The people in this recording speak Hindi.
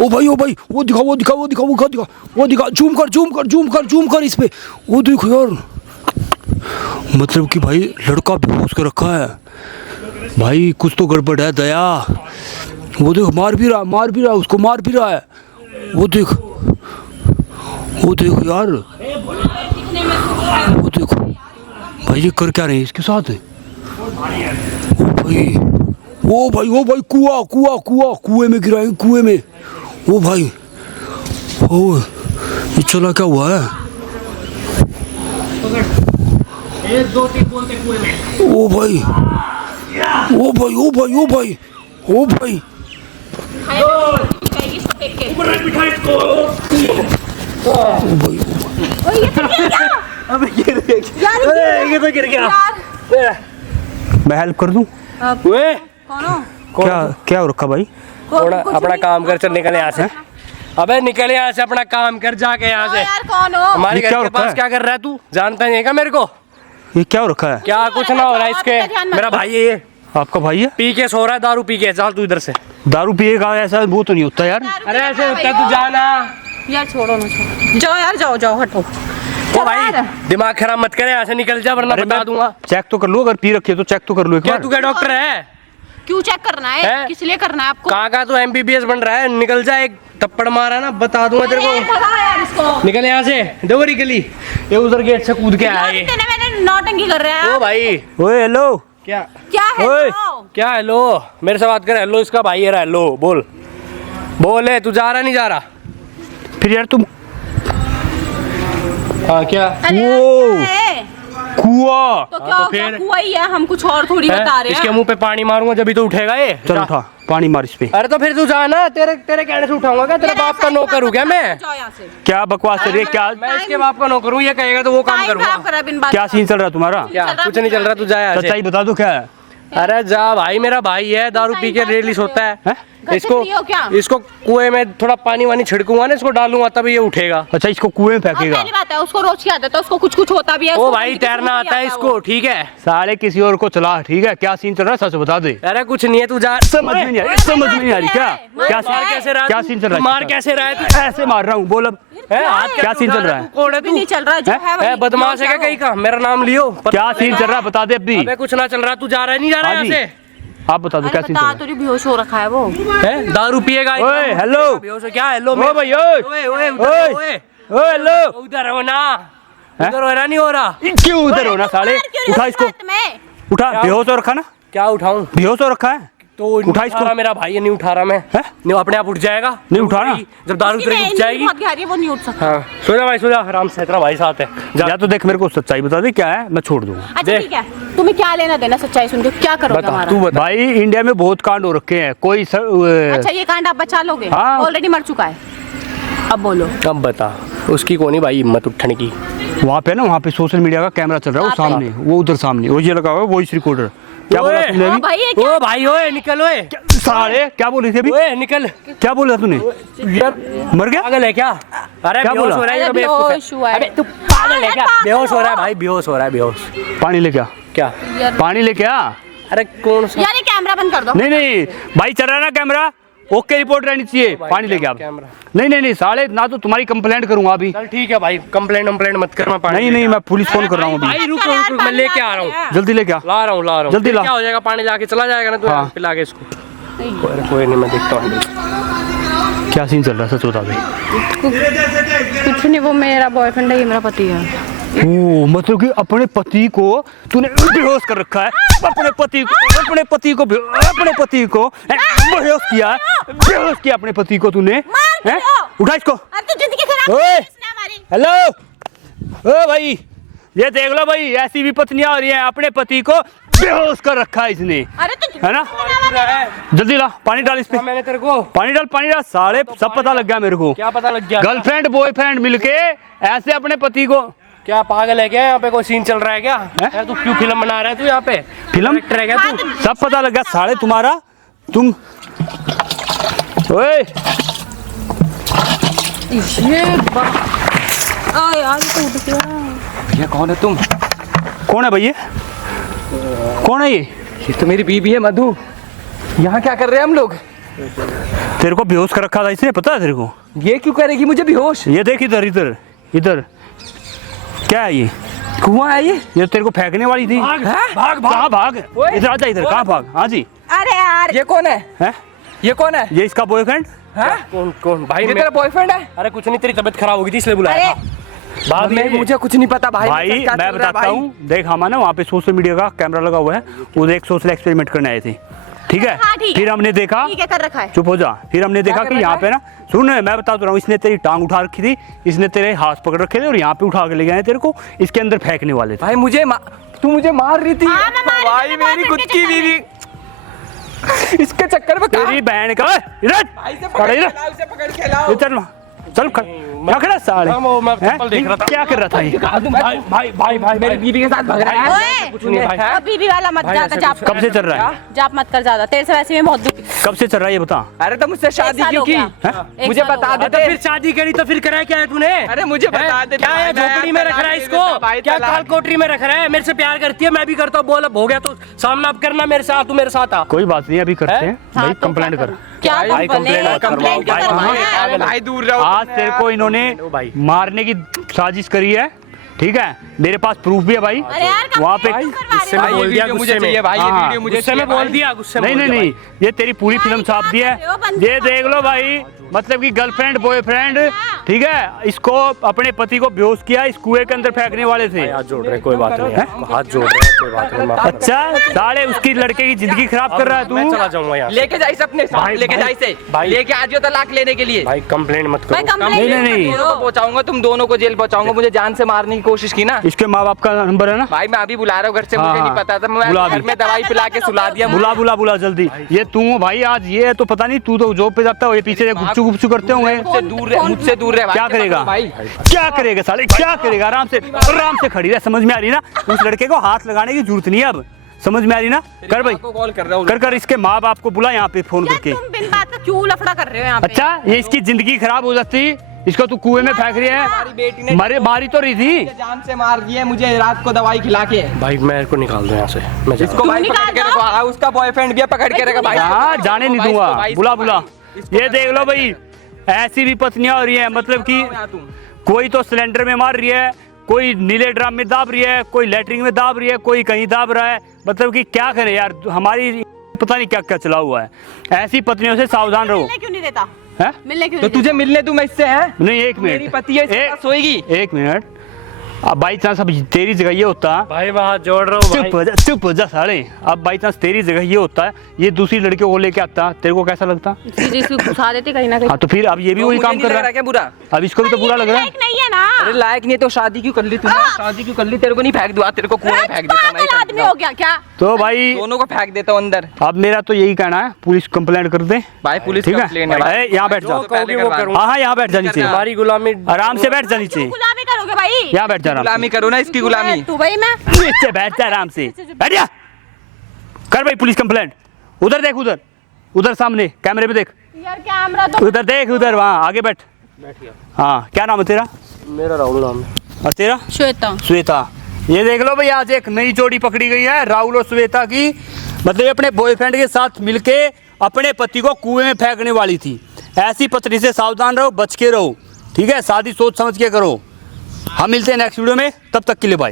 ओ भाई वो दिखा, जूम कर इस पे। वो देखो यार, मतलब कि भाई लड़का बेहोश कर रखा है भाई, कुछ तो गड़बड़ है दया। वो देखो मार भी रहा है उसको, मार भी रहा है। वो देखो यार, वो देखो भाई ये कर क्या रहे हैं इसके साथ। ओ भाई कुएं में गिराएंगे, कुएं में। ओ भाई ओ ये चला क्या हुआ है। ओ भाई अबे ये तो गिर गया। मैं हेल्प कर दूं? क्या हो रखा भाई? अपना काम कर, चल निकल यहाँ से। अबे निकल यहाँ से, अपना काम कर जाके यहाँ से। कौन हो? हमारे घर के पास क्या कर रहा है तू? जानता नहीं क्या मेरे को? ये क्या हो रखा है? क्या कुछ ना हो रहा है इसके। मेरा भाई है ये। आपका भाई है? पी के सो रहा है, दारू पी के। चल तू इधर से। दारू पिएगा ऐसा वो तो नहीं होता यार। अरे ऐसे होता है, तू जाना यार। छोड़ो ना, छोड़ो, जाओ यार, जाओ हटो। ओ भाई दिमाग खराब मत करे, यहाँ से निकल जा वरना बता दूंगा। चेक तो कर लो, अगर पी रखी है तो चेक तो कर लो एक बार। क्या तू क्या डॉक्टर है? क्यों चेक करना है? किस लिए करना है आपको? कहाँ का तू MBBS बन रहा है? निकल जा, एक थप्पड़ मारा ना बता दूंगा तेरे को। निकल यहाँ से, देखो निकली। ये उधर गेट से कूद के आया ये। मैंने नौटंकी कर रहा है। ओ भाई, ओए हेलो। क्या है? क्या हेलो? मेरे से बात कर। हेलो इसका भाई है। हेलो बोल है, तू जा रहा नहीं जा रहा? फिर यार तुम हाँ क्या? कुआ तो क्या फिर कुआ ही है, हम कुछ और थोड़ी बता रहे हैं। इसके मुंह पे पानी मारूंगा जब तो उठेगा ये। चल उठा, पानी मार इस पे। अरे तो फिर तू जा ना, तेरे कहने से उठाऊंगा क्या? तेरे बाप का नौकर हूँ क्या मैं? क्या बकवास कर रही है? क्या मैं इसके बाप का नौकर हूँ? ये कहेगा तो वो काम करूँगा। क्या सीन चल रहा है तुम्हारा? क्या कुछ नहीं चल रहा, तू जा। सच्चाई बता दो क्या है? अरे जा भाई, मेरा भाई है, दारू पी के रिलीज होता है। इसको कुएं में थोड़ा पानी वानी छिड़कूंगा ना, इसको डालूंगा तभी ये उठेगा। अच्छा इसको कुएं में फेंकेगा? उसको रोज की आदत है, उसको कुछ होता भी है। ओ भाई तैरना आता है इसको, ठीक है। साले किसी और को चला, ठीक है? क्या सीन चल रहा है सच बता दे। अरे कुछ नहीं है, तू जा। समझ में नहीं आ रही क्या? क्या सीन चल रहा है? मार कैसे रहा है? ऐसे मार रहा हूँ, बोल अब। क्या सीन चल रहा है? कौन है तू? नहीं चल रहा है, बदमाश है क्या कहीं का? मेरा नाम लियो। क्या सीन चल रहा है बता दे अभी। अबे कुछ ना चल रहा, तू जा रहा है नहीं जा रहा यहाँ से? आप बता दो क्या सीन चल रहा है? बेहोश हो रखा है वो। है दारू पिएगा। ओए हेलो। बेहोश है क्या? हेलो ओ भाई ओए हेलो। उधर हो ना, उधर हो रहा नहीं हो रहा? क्यों उधर हो ना साले? उठा इसको, उठा। बेहोश हो रखा ना? क्या उठाऊं? बेहोश हो रखा है तो उठा इसको। मेरा भाई है, नहीं उठा रहा मैं। नहीं अपने आप उठ जाएगा। नहीं उठाना, जब दारू उठ जाएगी वो नहीं उठ सकता। हाँ सो जा भाई, सो जा आराम से, तेरा भाई साथ है। या तो देख मेरे को सच्चाई बता दे क्या है, मैं छोड़ दूंगा। अच्छा ठीक है, तुम्हें क्या लेना देना सच्चाई सुन के? क्या करोगे हमारा? तू बता। भाई इंडिया में बहुत कांड हो रखे हैं, कोई अच्छा ये कांड आप बचा लोगे? हाँ। ऑलरेडी मर चुका है, अब बोलो। अब बता, उसकी कौन भाई हिम्मत उठने की? वहाँ पे ना, वहाँ पे सोशल मीडिया का कैमरा चल रहा है, वो सामने, वो उधर सामने, वो ये लगा हुआ है वॉइस रिकॉर्डर। क्या बोला तूने अभी? ओ भाई ओए निकल, ओए साले क्या बोल रही थी अभी? ओए निकल। क्या बोला तूने? मर गया? पागल है क्या? अरे क्या बेहोश बोला? हो रहा है, बेहोश हुआ है। अबे तू पागल है क्या? बेहोश हो रहा है भाई, बेहोश हो रहा है, बेहोश। पानी ले क्या? क्या पानी ले क्या? अरे कौन सा? यार कैमरा बंद कर दो। नहीं भाई चल रहा है ना कैमरा, ओके रिपोर्ट रहनी चाहिए। पानी लेके आप। नहीं साले, ना तो तुम्हारी कंप्लेंट करूंगा अभी। चल ठीक है भाई, कंप्लेंट मत कर, मैं पानी नहीं मैं पुलिस फोन कर रहा हूँ अभी। भाई रुको मैं लेके आ रहा हूँ, जल्दी लेके आ। ला रहा हूँ जल्दी ला। क्या हो जाएगा? पानी जाके चला जाएगा ना तू? हाँ। पिला के इसको। कोई नहीं, मैं देखता हूँ क्या सीन चल रहा है, सच बता दे। कुछ नहीं, वो मेरा बॉयफ्रेंड है, ये मेरा पति है। ओ मतलब कि अपने पति को तूने बेहोश कर रखा है? अपने पति को बेहोश किया, अपने पति को तूने। उठा इसको। ओए हेलो, ओ भाई ये देख लो भाई, ऐसी भी पत्नियां हो रही हैं, अपने पति को बेहोश कर रखा है इसने, है ना? जल्दी ला, पानी डाल इस पे। मैंने तेरे को पानी डाल साले, सब पता लग गया मेरे को। क्या पता लग गया? गर्लफ्रेंड बॉयफ्रेंड मिलके ऐसे अपने पति को। क्या पागल है क्या? यहाँ पे कोई सीन चल रहा है क्या? है? तू क्यों फिल्म बना रहा है? तू यहाँ पे फिल्म एक्टर है क्या तू? सब पता लग गया साले तुम्हारा। तुम ओए ये कौन है तुम? कौन है भैया? कौन है ये? ये तो मेरी बीबी है मधु। यहाँ क्या कर रहे हैं हम लोग? तेरे को बेहोश कर रखा था इसने, पता है तेरे को? ये क्यों करेगी मुझे बेहोश? ये देख इधर इधर इधर, क्या है ये? कुआं है ये तेरे को फेंकने वाली थी। भाग कहाँ भाग? इधर आजा, इधर कहाँ भाग? हाँ जी। अरे यार ये कौन है? हैं? ये कौन है? ये इसका बॉयफ्रेंड। कौन भाई? ये तेरा बॉयफ्रेंड है? अरे कुछ नहीं, तेरी तबीयत खराब हो गई थी इसलिए बुलाया था। बाद में मुझे कुछ नहीं पता भाई। भाई मैं बताता हूँ, देख हमारा ना वहाँ पे सोशल मीडिया का कैमरा लगा हुआ है, उधर एक सोशल एक्सपेरिमेंट करने आए थे, ठीक है? हाँ, ठीक है। फिर हमने देखा, ठीक है, कर रखा है। चुप हो जा। फिर हमने देखा कि यहाँ पे ना, सुन मैं बता तो रहा हूँ, इसने तेरी टांग उठा रखी थी, इसने तेरे हाथ पकड़ रखे थे और यहाँ पे उठा के ले गए तेरे को, इसके अंदर फेंकने वाले थे। भाई तू मुझे मार रही थी। हाँ, मैं मार रही भाई थी, मेरी मैं खुद की चक्कर बीवी इसके चक्कर में तेरी बहन का इधर भाई से खड़ा इधर, उसे पकड़ के लाओ। चल चल खड़ा साले। मैं हैं? चप्पल देख रहा था। क्या कर रहा था ये? भाई मेरी बीवी के साथ भाग रहा है। ओए, कुछ नहीं भाई। अब बीबी वाला मत ज्यादा जाप कब से चल रहा है? जाप मत कर ज्यादा, तेरे से वैसे भी बहुत दुखी। कब से चल रहा है ये बता? अरे तो मुझसे शादी साल क्यों हो की? गया। एक मुझे साल हो बता गया। दे। फिर शादी करी तो फिर कराया क्या है तूने? अरे मुझे बता दे। क्या है, झोपड़ी में रख रहा है इसको? क्या काल कोठरी में रख रहा है? मेरे से प्यार करती है, मैं भी करता हूँ। बोल अब हो गया तो सामना अब करना मेरे साथ, तू मेरे साथ आ। कोई बात नहीं, अभी करते हैं हाँ, भाई, तो कंप्लेंट क्या कर। क्या भाई, कंप्लेंट कंप्लेंट क्यों करवाना है? भाई दूर रहो। आज तेरे को इन्होंने भाई। मारने की साजिश करी है, ठीक है? मेरे पास प्रूफ भी है भाई। अरे यार वहाँ पे कंप्लेंट क्यों करवा इससे रहे मैं हो? बोल दिया मुझे गुस्से में। चाहिए भाई, ये हाँ, वीडियो मुझे गुस्से में बोल दिया, गुस्से में नहीं बोल नहीं दिया नहीं, ये तेरी पूरी फिल्म छाप दी है। क्या कर रहे हो? ये देख लो भाई, मतलब कि गर्लफ्रेंड बॉयफ्रेंड, ठीक है? इसको अपने पति को बेहोश किया, इस कुएं के अंदर फेंकने वाले थे। भाई। हाथ जोड़ रहे, कोई बात नहीं है। हाथ जोड़ रहे हैं, कोई बात नहीं। माफ कर। अच्छा साले उसकी लड़के की जिंदगी खराब कर रहा है मैं चला तू। जाऊंगा यहाँ से। लेके जाइए अपने साथ, भाई, लेके भाई, जाइए भाई। लेके आ जाओ तलाक लेने के लिए। भाई कंप्लेंट मत भाई करो। कंप्लेंट नहीं, नहीं, क्यों दोनों को पहुंचाऊंगा, तुम दोनों को जेल पहुंचाऊंगा। मुझे जान से मारने की कोशिश की ना। इसके माँ बाप का नंबर है ना? भाई मैं अभी बुला रहा हूँ घर से, मुझे हाँ, नहीं पता था। मैं बुला घर दी। में दवाई पिला के सुला दिया। बुला बुला बुला जल्दी। ये तू हो भाई, आज ये है तो पता नहीं, तू तो जॉब पे जाता हो, ये पीछे से गुपचू गुपचू करते होंगे। मुझसे दूर रहे, मुझसे दूर रहे। क्या करेगा भाई क्या करेगा साले, क्या करेगा? आराम से खड़ी रह, समझ में आ रही ना? उस लड़के को हाथ लगाने की जरूरत नहीं है अब, समझ में आ रही ना? कर भाई, को कॉल कर रहा हूँ। कर इसके माँ बाप को बुला यहाँ पे फोन यार करके। तुम बिन बात का क्यों लफड़ा कर रहे हो यहाँ पे? अच्छा ये इसकी जिंदगी खराब हो जाती, इसको तू कुएं में फेंक रही हमारी बेटी ने है। मारी तो रही थी। जान से मार दिया मुझे रात को दवाई खिला के। भाई मेरे को निकाल दो यहाँ से, मैं जा रहा इसको हूँ। भाई पकड़ के रखो। हाँ, उसका बॉयफ्रेंड भी है, पकड़ के रखो भाई। हाँ जाने नहीं भाई, दूंगा, भाई, बुला भाई, बुला। ये देख लो भाई, ऐसी भी पत्नियां हो रही है, मतलब कि कोई तो सिलेंडर में मार रही है, कोई नीले ड्राम में दाब रही है, कोई लैटरिन में दाब रही है, कोई कहीं दाब रहा है। मतलब कि क्या करें यार, हमारी पता नहीं क्या क्या चला हुआ है। ऐसी पत्नियों से सावधान रहो। मिलने क्यों नहीं देता? है? मिलने क्यों तो नहीं तुझे मिलने दूं मैं इससे है? नहीं एक मिनट, मेरी पति है, इसके साथ सोएगी। एक मिनट। अब बाई चांस अब तेरी जगह ये होता, भाई मैं हाथ जोड़ रहा हूँ भाई। चुप हो जा साले। अब बाई चांस तेरी जगह ये होता है, ये दूसरी लड़कियों को लेके आता, तेरे को कैसा लगता? देता? इसको घुसा देते कहीं ना कहीं। हाँ तो फिर अब ये भी वही काम कर रहा है। क्या बुरा? अब इसको भी तो बुरा लग रहा है। लायक नहीं है ना। अरे लायक नहीं है तो शादी क्यों कर ली तूने? शादी क्यों कर ली? तेरे को नहीं फेंक दूँ, तेरे को कुएं में फेंक देता हूँ। पागल आदमी हो गया क्या? तो भाई दोनों को फेंक देता हूँ अंदर। अब मेरा तो यही कहना है, पुलिस कंप्लेंट कर दे। भाई पुलिस ठीक कंप्लेंट है है? भाई। यहाँ बैठ जा। जो कहोगे वो करूँगा। हाँ हाँ यहाँ बैठ जा नीचे, हमारी गुलामी आराम से बैठ जा नीचे। गुलामी करोगे भाई? यहाँ बैठ जा आराम गुलामी करो ना, इसकी गुलामी। तू भाई मैं से। नीचे बैठ जा आराम से, बैठ जा। कर भाई पुलिस कंप्लेंट। उधर देख, उधर उधर सामने कैमरे में देख, यार कैमरा तो उधर देख, उधर वहाँ आगे बैठ। हाँ क्या नाम है तेरा? मेरा राहुल नाम है। और तेरा? श्वेता। श्वेता। ये देख लो भाई, आज एक नई जोड़ी पकड़ी गई है, राहुल और श्वेता की। मतलब ये अपने बॉयफ्रेंड के साथ मिलके अपने पति को कुएं में फेंकने वाली थी। ऐसी पत्नी से सावधान रहो, बच के रहो, ठीक है? शादी सोच समझ के करो। हम मिलते हैं नेक्स्ट वीडियो में, तब तक के लिए बाय।